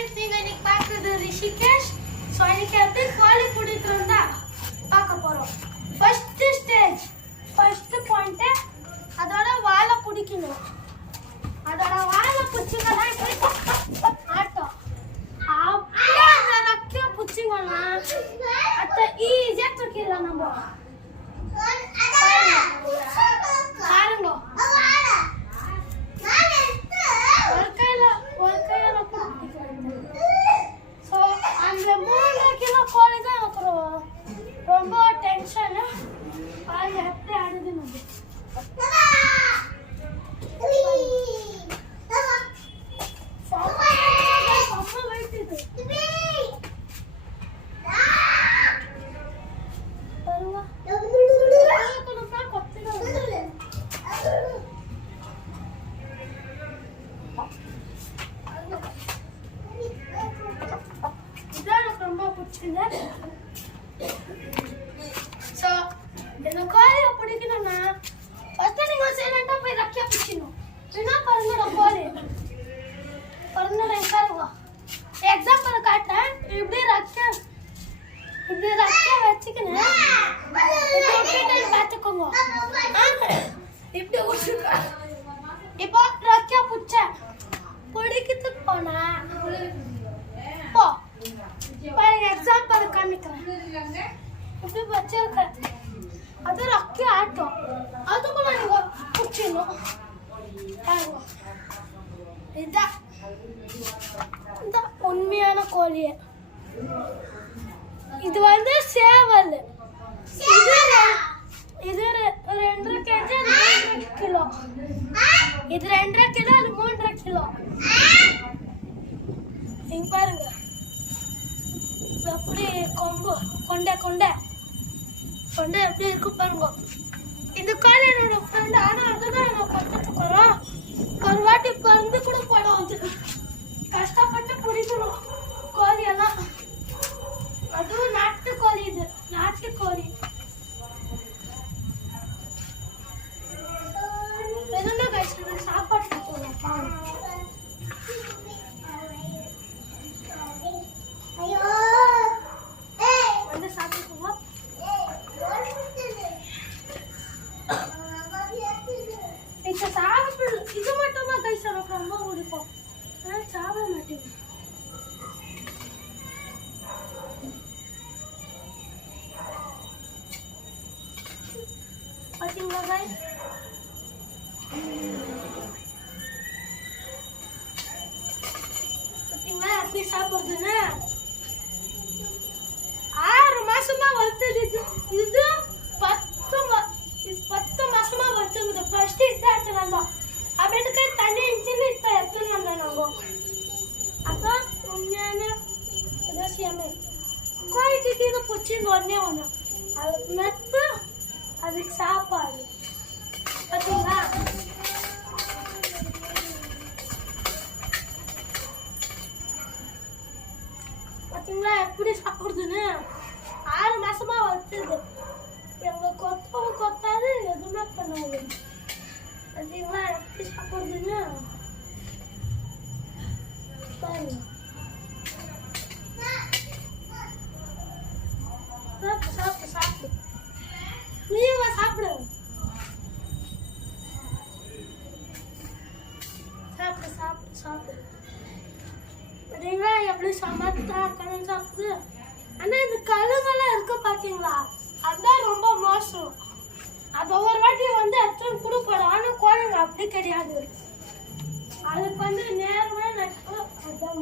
guys, நீங்க இன்னைக்கு பார்க்கிறது ரிஷிகேஷ். சோ இன்னைக்கு எப்படி கோழி பிடிக்கிறோம்னா பார்க்க போறோம். ஃபர்ஸ்ட் ஸ்டேஜ், ஃபர்ஸ்ட் பாயிண்ட் அதோட வாலை பிடிக்கணும். அதோட வாலை பிடிச்சிங்கன்னா ஆட்டம் அப்படியே அந்த ரக்கைய பிடிச்சிங்கன்னா அத்தை ஈஸியா தூக்கிடலாம் நம்ம. பாருங்க, ஒரு கையில ஸோ அந்த 3 கிலோ கோழி தான் எனக்கு ரொம்ப டென்ஷனு. பாருங்க எப்படி ஆடுது நம்ம. So, இந்த கோழியை பிடிக்கணும்னா ஃபர்ஸ்ட் நீங்க சைலண்டா போய் ரக்கியா பிடிக்கணும். என்ன பண்ணுற கோழி பண்ணுற பாருங்க. எக்ஸாம்பிள் காட்டுறேன். இப்படி ரக்கியா வச்சுக்கணும். பார்த்துக்கோங்க. இப்படி இப்போ ரக்கியா பிடிச்சேன் பிடிக்கிறதுக்கு போனா போ பாருங்க. எக்ஸாம்பிள் காமிக்கிறேன். இப்படி வச்சிருக்கேன். அது ரக்கி ஆட்டம். அதுக்குள்ள நீங்க பிடிச்சிடணும். பாருங்க, இதுதான் உண்மையான கோழி. இது வந்து சேவல். இது 2.5 kg, 3 கிலோ. இது 2.5 கிலோ, அது 3 கிலோ. இங்க பாருங்க எப்படி கொண்டை எப்படி இருக்கு பாருங்க. இந்த கோழி என்னோட ஃப்ரெண்ட். ஆனா அதுதான் நம்ம பக்கத்துக்கு வரோம். ஒரு வாட்டி பறந்து கூட படம் வந்து கஷ்டப்பட்டு பிடிக்கணும் கோழியெல்லாம். அதுவும் நாட்டுக்கோழி. இது நாட்டுக்கோழி. எதுனா கஷ்டம் சாப்பாட்டுக்கு போகலாம். வந்து சாப்பிட்டுக்குவோம். இப்போ சாப்பிடு. இது மட்டும் தான் கைஸ் எனக்கு ரொம்ப பிடிக்கும். ஆனால் சாப்பிட மாட்டேங்க. பார்த்தீங்களா கைஸ்? பார்த்தீங்களா எப்படி சாப்பிடுறதுன்னு? 6 மாசமா வளர்த்தது. இது 10 மாசமா வச்சிருந்தது. ஃபர்ஸ்ட் இதான் எடுத்துட்டு வந்தோம். அப்படின்ட்டு தண்ணி இருந்துச்சுன்னு இப்போ எடுத்துன்னு வந்தோம் நாங்கள். அப்புறம் உண்மையான ரகசியமே கோழிக்கு கீழே பிடிச்சின்னு உடனே வந்தோம். அதுக்கு நட்பு, அதுக்கு சாப்பாடு. பார்த்தீங்களா? பார்த்தீங்களா எப்படி சாப்பிடுதுன்னு? 6 மாசமா வளர்த்துது. எங்களை கொத்தாது, எதுவுமே பண்ணாது. பார்த்தீங்களா எப்படி சாப்பிடுதுன்னு? பாருங்க. சாப்பிடு. நீங்க சாப்பிடு. சாப்பிடு. பார்த்தீங்களா எப்படி சமத்தா கடன் சாப்பிடுது? ஆனால் இந்த கழுங்கெல்லாம் இருக்கு பார்த்தீங்களா, அதுதான் ரொம்ப மோசம். அது ஒவ்வொரு வாட்டி வந்து எடுத்துன்னு கொடுப்போம். ஆனால் கோழிங்க அப்படி கிடையாது. அதுக்கு வந்து நேரமே நட்பு. அதுதான்